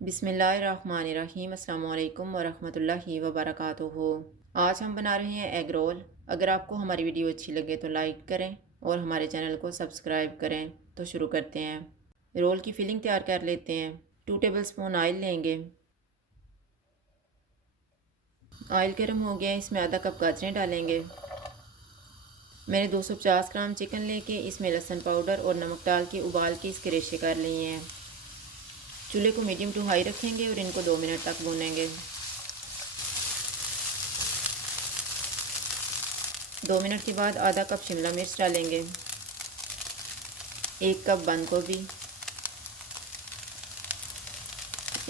बिस्मिल्लाहिर्रहमानिर्रहीम। अस्सलाम वालेकुम वरहमतुल्लाहि वबरकातुहू। आज हम बना रहे हैं एग रोल। अगर आपको हमारी वीडियो अच्छी लगे तो लाइक करें और हमारे चैनल को सब्सक्राइब करें। तो शुरू करते हैं। रोल की फिलिंग तैयार कर लेते हैं। 2 टेबलस्पून ऑयल लेंगे। ऑयल गर्म हो गया, इसमें आधा कप गाजरें डालेंगे। मैंने 250 ग्राम चिकन लेके इसमें लहसुन पाउडर और नमक डाल के उबाल के इसके रेशे कर लिए हैं। चूल्हे को मीडियम टू हाई रखेंगे और इनको 2 मिनट तक भूनेंगे। 2 मिनट के बाद आधा कप शिमला मिर्च डालेंगे। 1 कप बंद गोभी,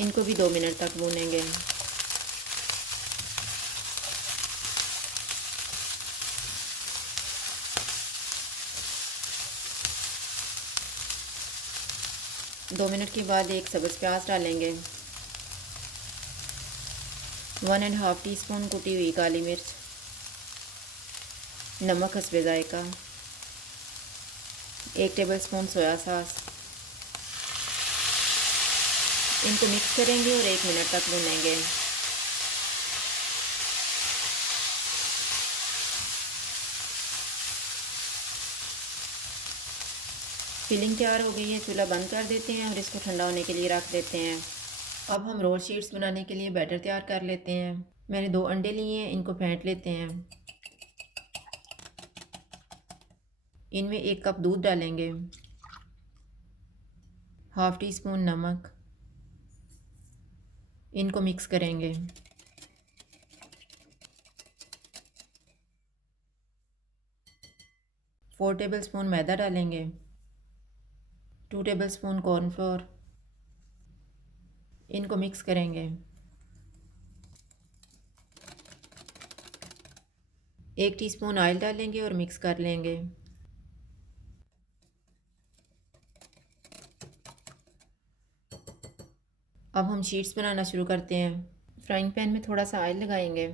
इनको भी 2 मिनट तक भूनेंगे। दो मिनट के बाद एक सब्ज़ प्याज डालेंगे। 1.5 टीस्पून कुटी हुई काली मिर्च, नमक हस्बे जायका, 1 टेबलस्पून सोया सॉस। इनको मिक्स करेंगे और 1 मिनट तक भूनेंगे। फिलिंग तैयार हो गई है, चूल्हा बंद कर देते हैं और इसको ठंडा होने के लिए रख देते हैं। अब हम रोल शीट्स बनाने के लिए बैटर तैयार कर लेते हैं। मैंने 2 अंडे लिए हैं, इनको फेंट लेते हैं। इनमें 1 कप दूध डालेंगे, हाफ़ टी स्पून नमक, इनको मिक्स करेंगे। 4 टेबलस्पून मैदा डालेंगे, 2 टेबलस्पून कॉर्नफ्लोर, इनको मिक्स करेंगे। 1 टीस्पून ऑयल डालेंगे और मिक्स कर लेंगे। अब हम शीट्स बनाना शुरू करते हैं। फ्राइंग पैन में थोड़ा सा ऑयल लगाएंगे।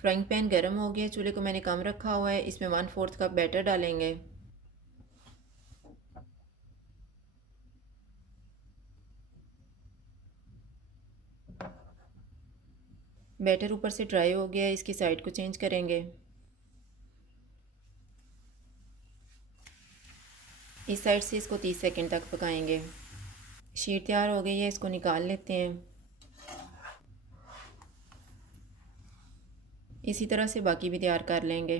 फ्राइंग पैन गर्म हो गया, चूल्हे को मैंने कम रखा हुआ है। इसमें 1/4 कप बैटर डालेंगे। बैटर ऊपर से ड्राई हो गया है, इसकी साइड को चेंज करेंगे। इस साइड से इसको 30 सेकंड तक पकाएंगे। शीट तैयार हो गई है, इसको निकाल लेते हैं। इसी तरह से बाकी भी तैयार कर लेंगे।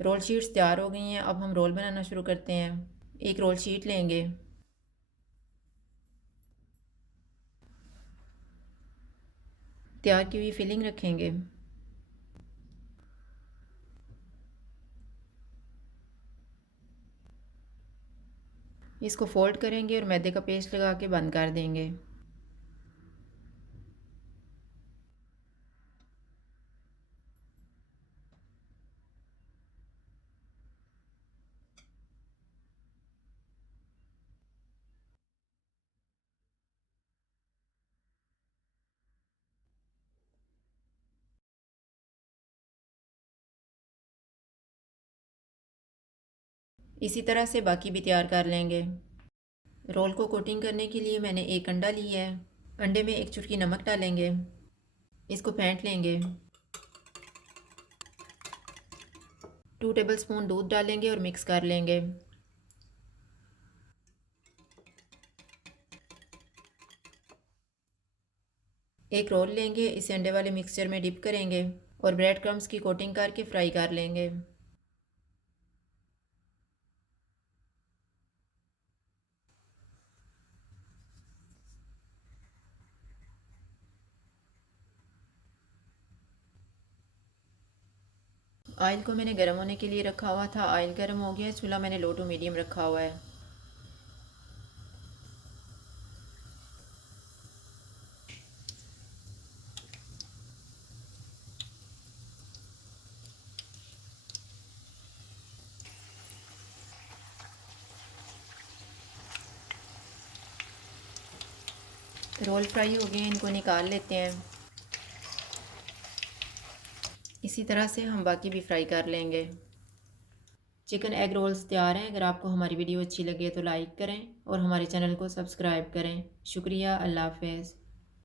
रोल शीट्स तैयार हो गई हैं, अब हम रोल बनाना शुरू करते हैं। एक रोल शीट लेंगे, तैयार की हुई फिलिंग रखेंगे। इसको फोल्ड करेंगे और मैदे का पेस्ट लगा के बंद कर देंगे। इसी तरह से बाकी भी तैयार कर लेंगे। रोल को कोटिंग करने के लिए मैंने एक अंडा लिया है। अंडे में एक चुटकी नमक डालेंगे, इसको फेंट लेंगे। 2 टेबलस्पून दूध डालेंगे और मिक्स कर लेंगे। एक रोल लेंगे, इसे अंडे वाले मिक्सचर में डिप करेंगे और ब्रेड क्रम्स की कोटिंग करके फ्राई कर लेंगे। ऑयल को मैंने गर्म होने के लिए रखा हुआ था। ऑयल गर्म हो गया, चूल्हा मैंने लो टू मीडियम रखा हुआ है। रोल फ्राई हो गए हैं, इनको निकाल लेते हैं। इसी तरह से हम बाकी भी फ्राई कर लेंगे। चिकन एग रोल्स तैयार हैं। अगर आपको हमारी वीडियो अच्छी लगे तो लाइक करें और हमारे चैनल को सब्सक्राइब करें। शुक्रिया। अल्लाह हाफ़िज़।